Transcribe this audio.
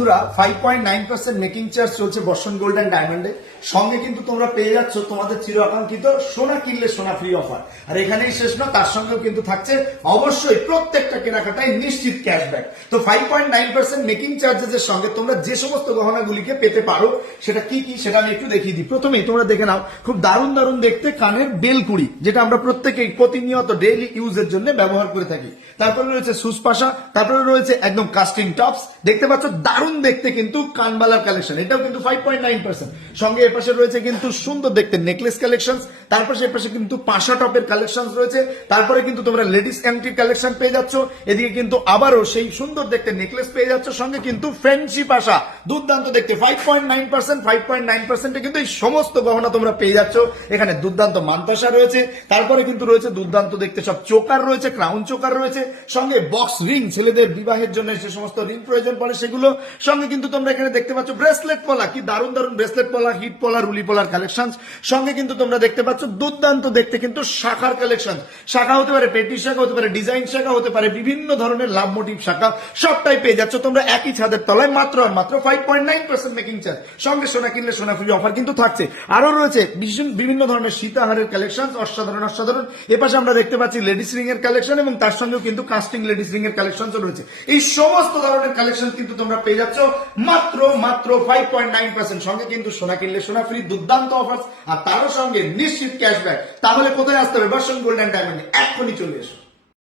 বন্ধুরা 5.9% making charge চলছে বর্ষণ গোল্ড অ্যান্ড ডায়মন্ডে। সঙ্গে কিন্তু তোমরা পেয়ে যাচ্ছ তোমাদের চির আকাঙ্ক্ষিত সোনা কিনলে সোনা ফ্রি অফার। আর এখানেই শেষ না, তার সঙ্গেও কিন্তু থাকছে অবশ্যই প্রত্যেকটা কেনাকাটায় নিশ্চিত ক্যাশব্যাক। তো 5.9% মেকিং চার্জেসের সঙ্গে তোমরা যে সমস্ত গহনাগুলিকে পেতে পারো সেটা কি কি সেটা আমি একটু দেখিয়ে দিই। প্রথমেই তোমরা দেখে নাও, খুব দারুণ দারুণ দেখতে কানের বেলকুড়ি, যেটা আমরা প্রত্যেকেই প্রতিনিয়ত ডেইলি ইউজের জন্য ব্যবহার করে থাকি। তারপরে রয়েছে সুসপাশা, তারপরে রয়েছে একদম কাস্টিং টপস, দেখতে পাচ্ছ দারুণ দেখতে কিন্তু কানবালার কালেকশন, এটাও কিন্তু 5.9%। সঙ্গে এর পাশে রয়েছে কিন্তু সুন্দর দেখতে নেকলেস কালেকশন, তারপরে এর পাশে কিন্তু পাশা টপের কালেকশন রয়েছে, তারপরে কিন্তু তোমরা লেডিস অ্যান্টির কালেকশন পেয়ে যাচ্ছ, এদিকে কিন্তু আবারও সেই সুন্দর দেখতে নেকলেস পেয়ে যাচ্ছ, সঙ্গে কিন্তু ফ্যান্সি পাশা দুর্দান্ত দেখতে 5.9% কিন্তু এই সমস্ত গহনা তোমরা পেয়ে যাচ্ছ। এখানে দুর্দান্ত মানতাসা রয়েছে, তারপরে কিন্তু রয়েছে দুর্দান্ত দেখতে সব চোকার রয়েছে, ক্রাউন চোকার রয়েছে, সঙ্গে বক্স রিং, ছেলেদের বিবাহের জন্য যে সমস্ত রিং প্রয়োজন পড়ে সেগুলো, সঙ্গে কিন্তু তোমরা এখানে দেখতে পাচ্ছ ব্রেসলেট পলা, কি দারুণ দারুণ ব্রেসলেট পলা, হিট পলা, রুলি পলার কালেকশন, সঙ্গে কিন্তু তোমরা দেখতে পাচ্ছ দুর্দান্ত দেখতে কিন্তু শাখার কালেকশন। শাখা হতে পারে পেটি শাখা, হতে পারে ডিজাইন শাখা, হতে পারে বিভিন্ন ধরনের লাভ মোটিভ শাখা, সবটাই পেয়ে যাচ্ছ তোমরা একই ছাদের তলায় মাত্র আর মাত্র 5.9% মেকিং চার্জ। সঙ্গে সোনা কিনলে সোনা ফ্রি অফার কিন্তু থাকছে। আরো রয়েছে বিভিন্ন ধরনের সীতাহারের কালেকশন, অসাধারণ অসাধারণ। এপাশে আমরা দেখতে পাচ্ছি লেডিস রিং এর কালেকশন, এবং তার সঙ্গেও কিন্তু কাস্টিং লেডিস রিং এর কালেকশন রয়েছে। এই সমস্ত ধরনের কালেকশন কিন্তু তোমরা পেয়ে যাচ্ছ মাত্র 5.9%। সঙ্গে কিন্তু সোনা কিনলে সোনা ফ্রি দুর্দান্ত অফার, আর তারও সঙ্গে নিশ্চিত ক্যাশব্যাক। তাহলে কোথায় আসতে হবে? বর্ষণ গোল্ড অ্যান্ড ডায়মন্ডে এক্ষুনি চলে এসো।